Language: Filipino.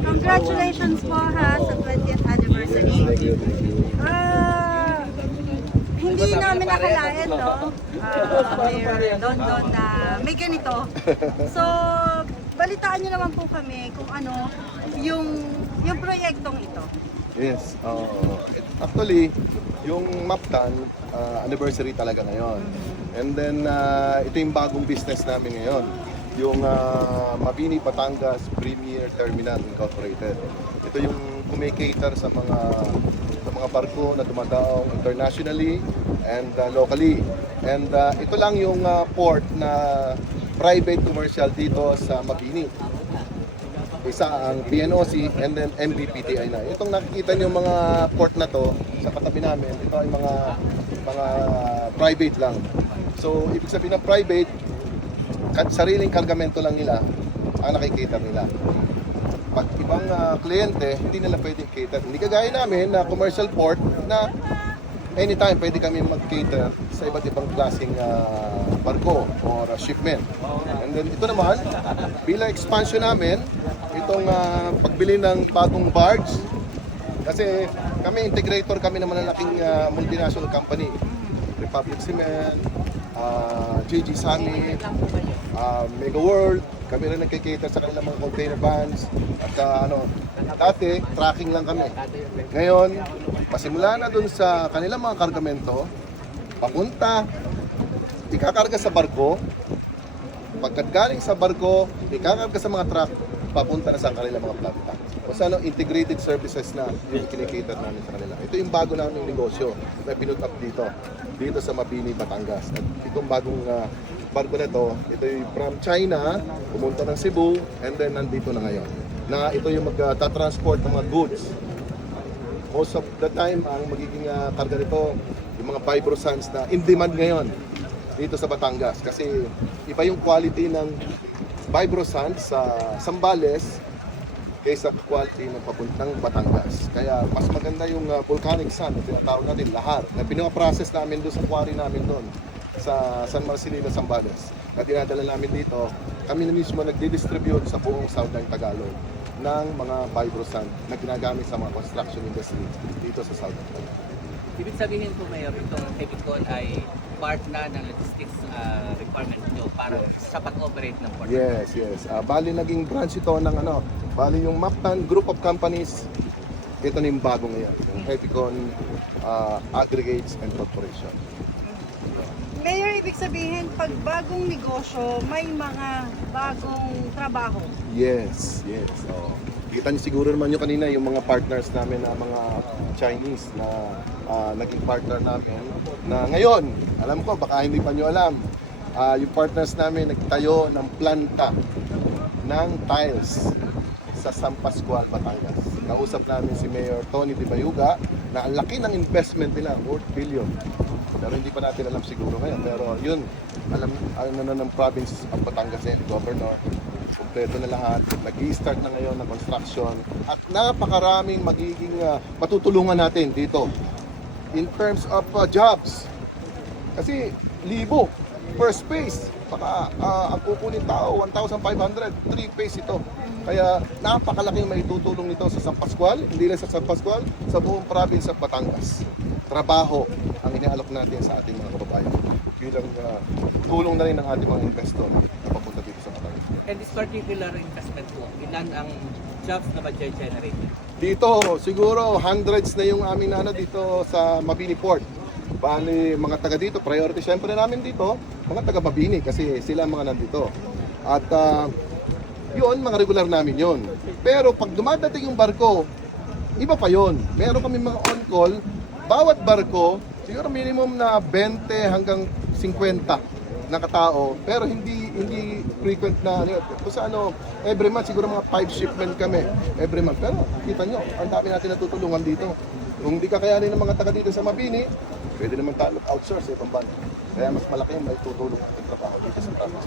Congratulations po ha sa 20th anniversary. Hindi namin nakalain, no? Mayor London na may ganito. So, balitaan nyo naman po kami kung ano yung proyektong ito. Yes. Actually, yung Maptan, anniversary talaga ngayon. And then, ito yung bagong business namin ngayon. Yung Mabini Batangas Premier Terminal Incorporated. Ito yung kumikater sa mga barko na dumadaong internationally and locally. And ito lang yung port na private commercial dito sa Mabini. Isa ang PNOC and then MBPTI na. Itong nakikita niyo mga port na to sa katabi namin, ito ay mga private lang. So, ibig sabihin ng private, sariling kargamento lang nila ang nakikita nila. Pag ibang kliyente, hindi nila pwede cater. Hindi kagaya namin na commercial port na anytime pwede kami mag-cater sa iba't ibang klaseng barko or shipment. And then ito naman, bilang expansion namin, itong pagbili ng bagong barge, kasi kami integrator kami ng malalaking multinational company, Republic Cement, JG Summit, Mega World, kami rin nagkikater sa kanilang mga container vans. At dati, tracking lang kami. Ngayon, pasimula na dun sa kanilang mga kargamento, papunta, ikakarga sa barko, pagkat galing sa barko, ikakarga sa mga truck, papunta na sa kanilang mga planta. O sa integrated services na yung kinikater namin sa kanila. Ito yung bago naming negosyo na pinut up dito sa Mabini, Batangas. At itong bagong barko na ito yung from China, pumunta ng Cebu, and then nandito na ngayon. Na ito yung magta-transport ng mga goods. Most of the time, ang magiging karga nito, yung mga fibro sands na in demand ngayon dito sa Batangas. Kasi iba yung quality ng fibro sands sa Zambales kaysa quality ng papuntang Batangas. Kaya mas maganda yung volcanic sand na tinatawag natin lahar na pinaprocess namin doon sa quarry namin doon sa San Marcelino, Zambales. Na dinadala namin dito, kami na mismo nagdi-distribute sa buong Southern Tagalog ng mga fibro sand na ginagamit sa mga construction industry dito sa Southern Tagalog. Ibig sabihin po, Mayor, itong Heavicon ay part na ng logistics requirement nyo para sa pag-operate ng port? Yes. Bali naging branch ito ng bali yung Maptan Group of Companies, ito na yung bago ngayon, yung Heavicon Aggregates and Corporation. Mayor, ibig sabihin, pag bagong negosyo, may mga bagong trabaho. Yes. Kita niyo siguro naman yung kanina, yung mga partners namin na mga Chinese na naging partner namin na ngayon, alam ko, baka hindi pa nyo alam, yung partners namin nagtayo ng planta ng tiles sa San Pascual, Batangas. Kausap namin si Mayor Tony Di Bayuga na ang laki ng investment nila, worth billion. Pero hindi pa natin alam siguro ngayon. Pero yun, alam na ng province of Batangas and governor. Kompleto na lahat. Nag-i-start na ngayon ng construction. At napakaraming magiging matutulungan natin dito. In terms of jobs. Kasi libo per space. Baka ang kukunin tao, 1,500. 3 phase ito. Kaya napakalaking maitutulong nito sa San Pascual. Hindi lang sa San Pascual, sa buong province of Batangas. Trabaho ang inialok natin sa ating mga kababayan. Bilang tulong na rin ng ating mga investor na papunta dito sa Batangas. And this particular investment po, ilan ang jobs na ma-generate? Dito, siguro hundreds na yung aming dito sa Mabini Port. Bali, mga taga dito, priority syempre namin dito, mga taga Mabini kasi sila ang mga nandito. At yun, mga regular namin yun. Pero pag dumadating yung barko, iba pa yun. Meron kami mga on-call, bawat barko, siguro minimum na 20 hanggang 50 na katao, pero hindi frequent na kung sa every month siguro mga 5 shipment kami every month. Pero kita nyo, ang dami natin natutulungan dito. Kung hindi kakayanin ng mga taga dito sa Mabini, pwede naman tayo mag-outsource sa ibang bansa. Kaya mas malaki yung may tutulong natin trabaho dito sa province.